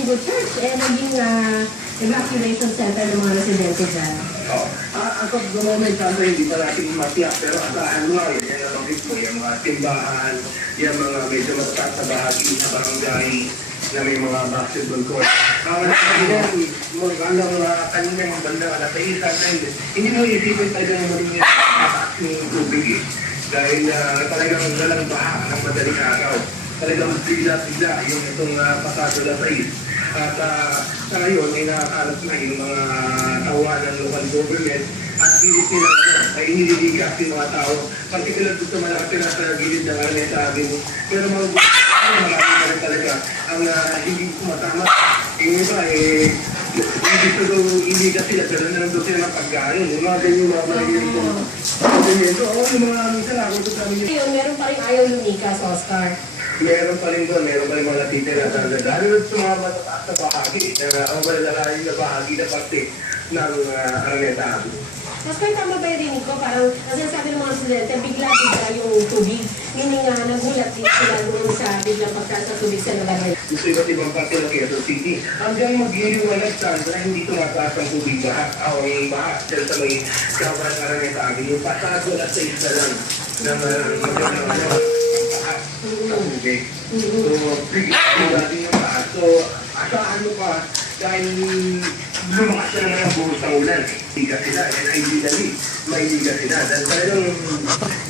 naging good church, naging evacuation center ng mga residente dyan. As of the moment, hindi pa natin matiyak, pero asahan mo, yan ang mga yung mga timbahan, yung mga medyo matatas sa bahagi sa barangay, na may mga basketball court. Hanggang kanina yung bandang alas 6, hindi mo isipin talaga yung maling yung tubig eh. Dahil talagang walang baha ng madaling araw. Talagang bigla-bigla yung itong pasado na 6. At sa ngayon ay nakakalat na yung mga tawa ng local government at pilit nila ay inililigas yung mga tao. Particular dito malaki na sa gilid ng Araneta Avenue. Pero mga marami na rin talaga ang hindi kumatama. Yung iba hindi ito iligas sila pero nandun sila ng pagkain. Yung mga ganyan mga malagyan ito. Yung mga minsan ako ito sa amin. Ngayon, meron pa rin ayaw lumikas, Oscar. Meron pa rin doon, meron pa rin mga natitira na lalo sa mga matataas na bahagi, ang malalaking na bahagi na parte ng Araneta Avenue. Oscar, tama ba yung rinig ko? Parang, kasi sabi ng mga estudyante, bigla-bigla yung tubig. Meaning nagulat din sila doon sa biglang pagtaas ng tubig sa Navarrete. Gusto iba't ibang parte ng Quezon City. Hanggang mag-iiwalag Sandra, hindi tumataas ang tubig baha. Ang baha, dahil sa may kawalan ng Araneta Avenue, yung pasado at sa isa lang ng magandang baha sa tubig. So, bigla din yung baha. So, asahan mo pa, dahil lumakas na naman ang buhos ng ulan. Liga sila, and ideally, may liga sila. Dahil talagang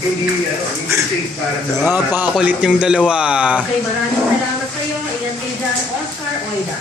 hindi safe para sa Pakakulit yung dalawa. Okay, maraming salamat sa iyo. Ingat kayo dyan, Oscar Oida.